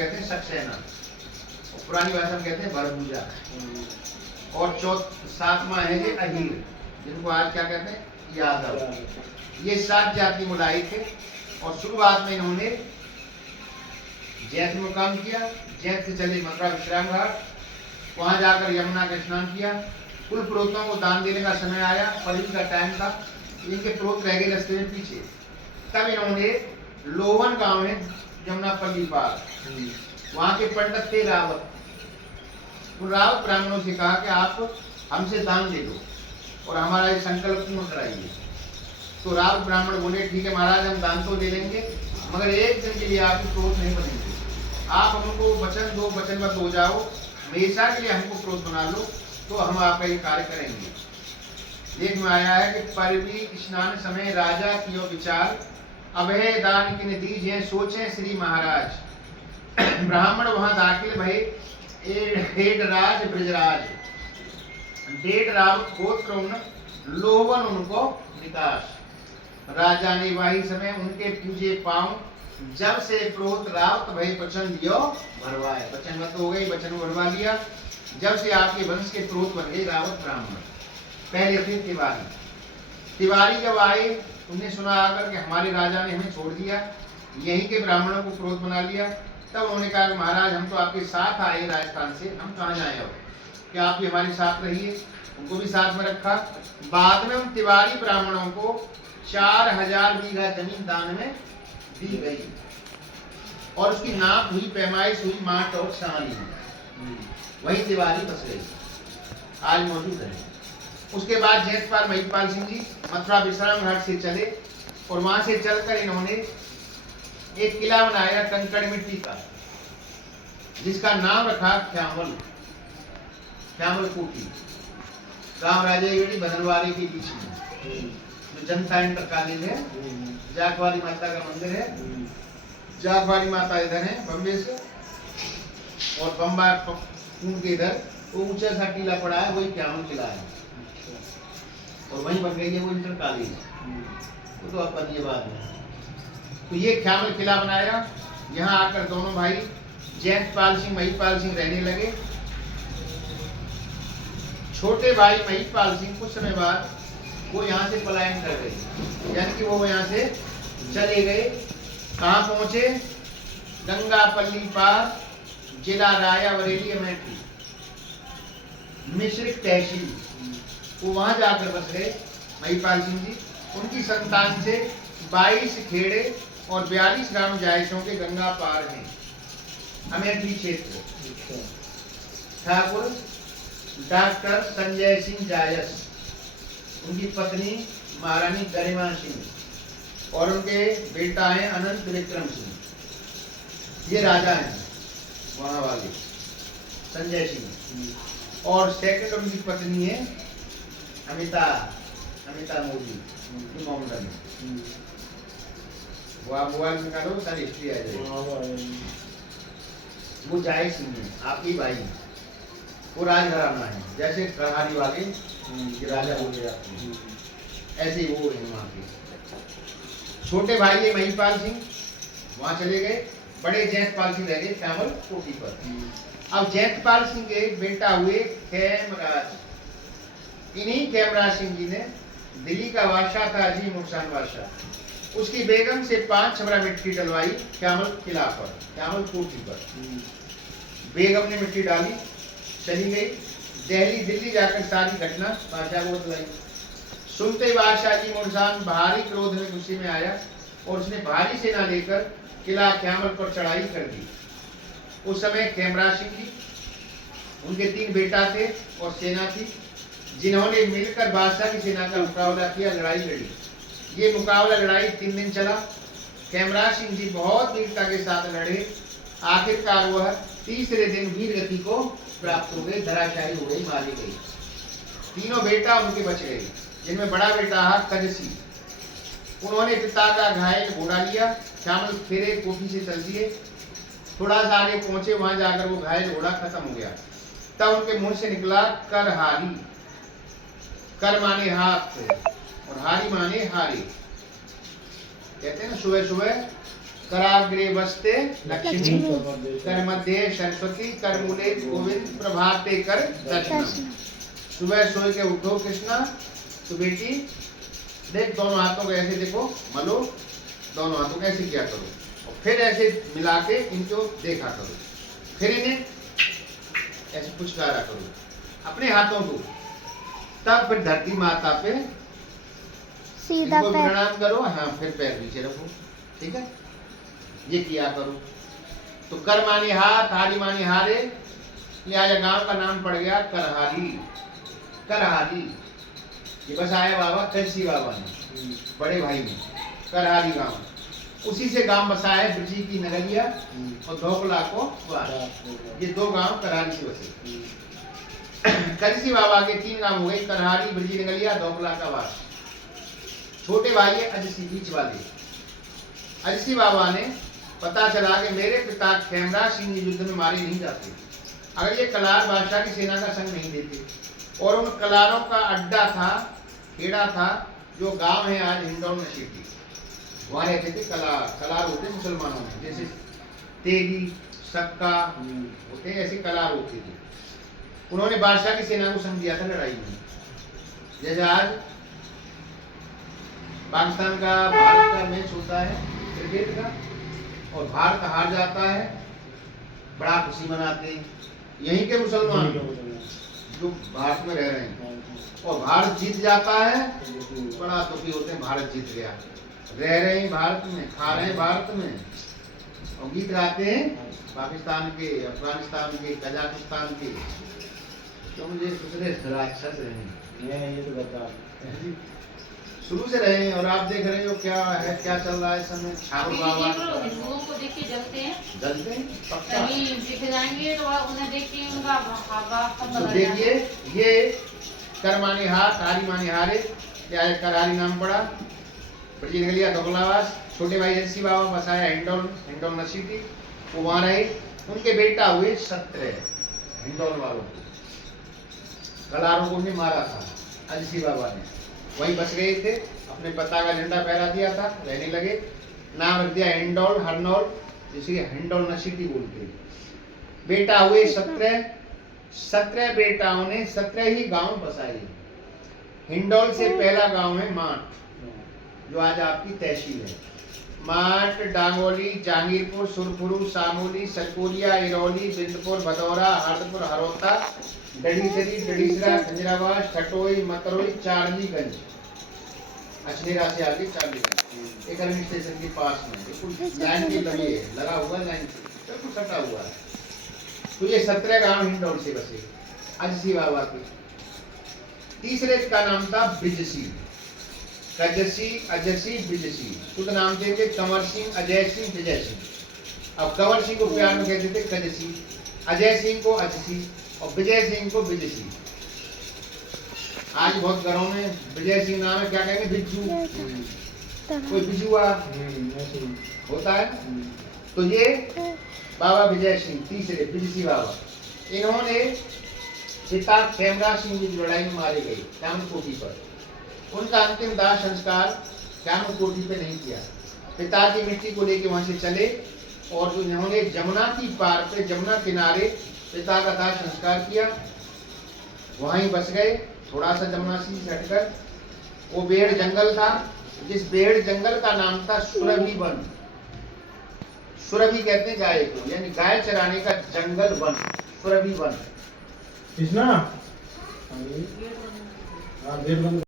कहते हैं सक्सेना, और पुरानी भाषा में कहते हैं भरभूजा। और सातवां है ये अहीर, जिनको आज क्या कहते हैं, यादव। ये 7 जाति मुलाई थे। और शुरुआत में इन्होंने जैत में काम किया। जैत से चले मथुरा विश्राम घाट, वहां जाकर यमुना का स्नान किया। कुल पुरोहितों को दान देने का समय आया, पल्ली का टाइम था, इनके पुरोहित रह गए रास्ते में पीछे। तब इन्होंने लोवन गांव में यमुना पल्ली पार, वहां के पंडित थे रावत। रावत ब्राह्मणों से कहा कि आप हमसे दान दे दो और हमारा ये संकल्प पूर्ण कराइए। तो रावत ब्राह्मण बोले ठीक है महाराज, हम दान तो ले लेंगे, मगर एक दिन के लिए आपकी पुरोहित नहीं बनेंगे। आप हमको वचन दो, वचनबद्ध हो जाओ, हमेशा के लिए हमको पुरोहित बना लो, तो हम आपका ये कार्य करेंगे। लेख में आया है कि परवी स्नान समय राजा कियो विचार, अभय दान किन दीजिए सोचे श्री महाराज। ब्राह्मण वहां दाखिल भये, हेडराज ब्रजराज, डेढ़ रावत गोत्र लोवन उनको निकास। राजा ने वही समय उनके पूजे पांव, जब से पुरोहित रावत भय वचन दियो भरवाए। वचन मत हो गई, वचन भरवा लिया। जब से आपके वंश के पुरोहित बन गए रावत ब्राह्मण। पहले थे तिवारी। तिवारी जब आए, उन्हें सुना आकर कि हमारे राजा ने हमें छोड़ दिया, यहीं के ब्राह्मणों को पुरोहित बना लिया। तब उन्होंने कहा कि महाराज हम तो आपके साथ आए राजस्थान से, हम कहाँ जाए अब, क्या आप भी हमारे साथ रहिए। उनको भी साथ में रखा। बाद में उन तिवारी ब्राह्मणों को 4000 बीघा जमीन दान में दी गई, और उसकी नाप हुई, पैमाइश हुई माट और छानी, वही तिवारी बस गई, आज मौजूद है। उसके बाद जयपाल महिपाल सिंह जी मथुरा विश्राम घाट से चले, और वहां से चलकर इन्होंने एक किला बनाया कंकड़ मिट्टी का, जिसका नाम रखा ख्यामल, ख्यामल कोठी। गांव राजेगढ़ी बदलवारी के पीछे में जो जनता इंटर कॉलेज है, जागवाली माता का मंदिर है। जागवाली माता इधर है बम्बे से, और बम्बा कुंड के इधर वो ऊंचा सा किला पड़ा है, वही ख्यामल किला है, और वहीं बन गई है वो इंटर कॉलेज। वो तो अपन ये बात है। तो ये ख्यामल किला बनाया। यहाँ आकर दोनों भाई जयपाल सिंह महिपाल सिंह रहने लगे। छोटे भाई महिपाल सिंह कुछ समय बाद वो यहाँ से पलायन कर गए, यानी कि वो यहाँ से चले गए। कहाँ पहुंचे, गंगापल्ली पार, जिला रायबरेली अमेठी, मिश्रिक तहसील, वो वहां जाकर बस गए महिपाल सिंह जी। उनकी संतान से 22 खेड़े और 42 ग्राम जायसों के गंगा पार हैं, अमेठी क्षेत्र। ठाकुर डॉक्टर संजय सिंह जायस, उनकी पत्नी महारानी गरिमा सिंह, और उनके बेटा हैं अनंत विक्रम सिंह। ये राजा हैं वहां वाले संजय सिंह। और सेकंड उनकी पत्नी है अमिता मोदी, माउंटन। वो आप मोबाइल निकालो, सारी हिस्ट्री आ जाएगी। वो जाय सिंह है, आपकी भाई, वो राजघराना है, जैसे कहानी वाले ये राजा हो गया, ऐसे ही वो है वहाँ के। छोटे भाई है महिपाल सिंह, वहां चले गए। बड़े जयपाल सिंह रह गए ख्यामल कोठी पर। अब जयपाल सिंह के बेटा हुए खेमराज। इन्हीं खेमराज सिंह जी ने दिल्ली का बादशाह था अजीम उर्सान बादशाह, उसकी बेगम से 5 छबरा मिट्टी डलवाई ख्यामल किला पर, ख्यामल कोठी पर। बेगम ने मिट्टी डाली, चली गई। दिल्ली जाकर सारी घटना बादशाह को बतलाई। सुनते ही बादशाह अजीम उर्सान भारी क्रोध में गुस्से में आया, और उसने भारी सेना लेकर किला ख्यामल पर चढ़ाई कर दी। उस समय खेमराज सिंह जी, उनके 3 बेटा थे और सेना थी, जिन्होंने मिलकर बादशाह की सेना का मुकाबला किया, लड़ाई लड़ी। ये मुकाबला लड़ाई 3 दिन चला। खेमराज सिंह जी बहुत वीरता के साथ लड़े। आखिरकार वह तीसरे दिन वीर गति को प्राप्त हो गए, धराशायी हो गई, मारी गई। तीनों बेटा उनके बच गए, जिनमें बड़ा बेटा था कजसी। उन्होंने पिता का घायल घोड़ा लिया, ख्यामल खेरे कोठी से चल दिए। थोड़ा सा आगे पहुंचे, वहां जाकर वो घायल घोड़ा खत्म हो गया। तब उनके मुंह से निकला करहारी। कर माने हाथ और हारी माने हारे। कहते हैं ना, सुबह सुबह कराग्रे वस्ते लक्ष्मी, कर मध्य सरस्वती, कर मूले गोविंद, प्रभाते कर दर्शनम। सुबह सोए के उठो कृष्णा, तो बेटी देख दोनों हाथों को ऐसे देखो, मलो, दोनों हाथों को ऐसे किया करो और फिर ऐसे मिला के इनको देखा करो, फिर इन्हें ऐसे पुचकारा करो अपने हाथों को, तब फिर धरती माता पे सीधा पैर प्रणाम करो। हाँ, फिर पैर नीचे रखो, ठीक है, ये किया करो। तो कर माने हाथ, हारी माने हारे, लिहाजा गांव का नाम पड़ गया करहारी। करहारी ये बसाया बाबा कैसी बाबा ने, बड़े भाई ने, करहारी गांव। उसी से गांव बसाया है ब्रजी की नगरिया और धोकला को वार। ये दो गांव करहारी से बसे। कैसी बाबा के 3 गांव हो गए, करहारी, ब्रजी नगरिया, धोकला का वार। छोटे भाई है अजसी, बीच वाले अजसी बाबा ने पता चला कि मेरे पिता खेमरा सिंह युद्ध में मारे नहीं जाते अगर ये कलार बादशाह की सेना का संग नहीं देते, और उन कलारों का अड्डा था, खेड़ा था, जो गांव है आज हिंडौन नशीटी, वहां रहते थे कलार। कलार होते मुसलमानों में, जैसे तेली सक्का होते, ऐसे कलार होते थे। उन्होंने बादशाह की सेना को संग दिया था लड़ाई में। जैसे आज पाकिस्तान का भारत का मैच होता है क्रिकेट का, और भारत हार जाता है, बड़ा खुशी मनाते हैं यहीं के मुसलमान जो भारत में रह रहे हैं, और भारत जीत जाता है, बड़ा दुखी होते हैं, भारत जीत गया। रह रहे हैं भारत में, खा रहे हैं भारत में, और गीत गाते हैं पाकिस्तान के, अफगानिस्तान के, कजाकिस्तान के। तो मुझे दूसरे राक्षस रहे, ये तो बता शुरू से रहे हैं। और आप देख रहे हो क्या है, क्या चल रहा है इस समय। छाड़ू बाबा हिंदुओं को देख के जलते हैं, जलते हैं पक्का। कहीं दिख जाएंगे तो उन्हें देख के उनका भाव तो बदल देखिए, जाता है। ये कर माने हाथ, हारी माने हारे, क्या है, करहारी नाम पड़ा। ब्रजी नगरिया, धोकलावास। छोटे भाई अजसी बाबा बसाया हिंडौन, हिंडौन नशीटी, वो वहां रहे। उनके बेटा हुए 17 हिंडौन वालों को, कलारों को उन्हें मारा था अजसी बाबा ने, वहीं बच गए थे, अपने पिता का झंडा फहरा दिया था, रहने लगे। नाम रख दिया हिंडौल, हरनौल, जिसे हिंडौल नशीटी बोलते हैं। बेटा हुए 17 बेटाओं ने 17 ही गांव बसाए। हिंडौल से पहला गांव है माट, जो आज आपकी तहसील है। माट, डांगोली, जहांगीरपुर, सुरपुरू, सामोली, सरकोलिया, इरौली, बिंदपुर, भदौरा, हरदपुर, हरोता, डडीसरी, डडीसरा, खंजराबाद, खटोई, मतरोई, चार्लीगंज, अचनेरा से आगे चार्लीगंज, एक रेलवे स्टेशन के पास में, बिल्कुल लाइन के लगे लगा हुआ, लाइन बिल्कुल सटा हुआ है। तो ये 17 गांव हिंडौल से बसे अजसी बाबा के। तीसरे का नाम था ब्रिजसी, कजसी, अजसी, ब्रिजसी। खुद नाम थे कंवर सिंह, अजय सिंह, विजय सिंह। अब कंवर सिंह को प्यार में कहते थे कजसी, अजय सिंह को अजसी, और विजय सिंह को बिजसी। आज बहुत घरों में विजय सिंह नाम है, क्या कहेंगे, बिज्जू, कोई बिजुआ होता है। तो ये बाबा विजय सिंह तीसरे बिजसी बाबा, इन्होंने पिता खेमरा सिंह की लड़ाई में मारे गए श्यामकोटी पर। उनका अंतिम दाह संस्कार श्यामकोटी पे नहीं किया, पिता की मिट्टी को लेके वहां से चले, और जो इन्होंने जमुना की पार पे, जमुना किनारे पिता का दाह संस्कार किया, वहीं बस गए। थोड़ा सा जमुना से हटकर वो बेड़ जंगल था, जिस बेड़ जंगल का नाम था सुरभि वन। सुरभि कहते हैं गाय को, यानी गाय चराने का जंगल वन, सुरभि वन। कृष्णा, हाँ, गेट बंद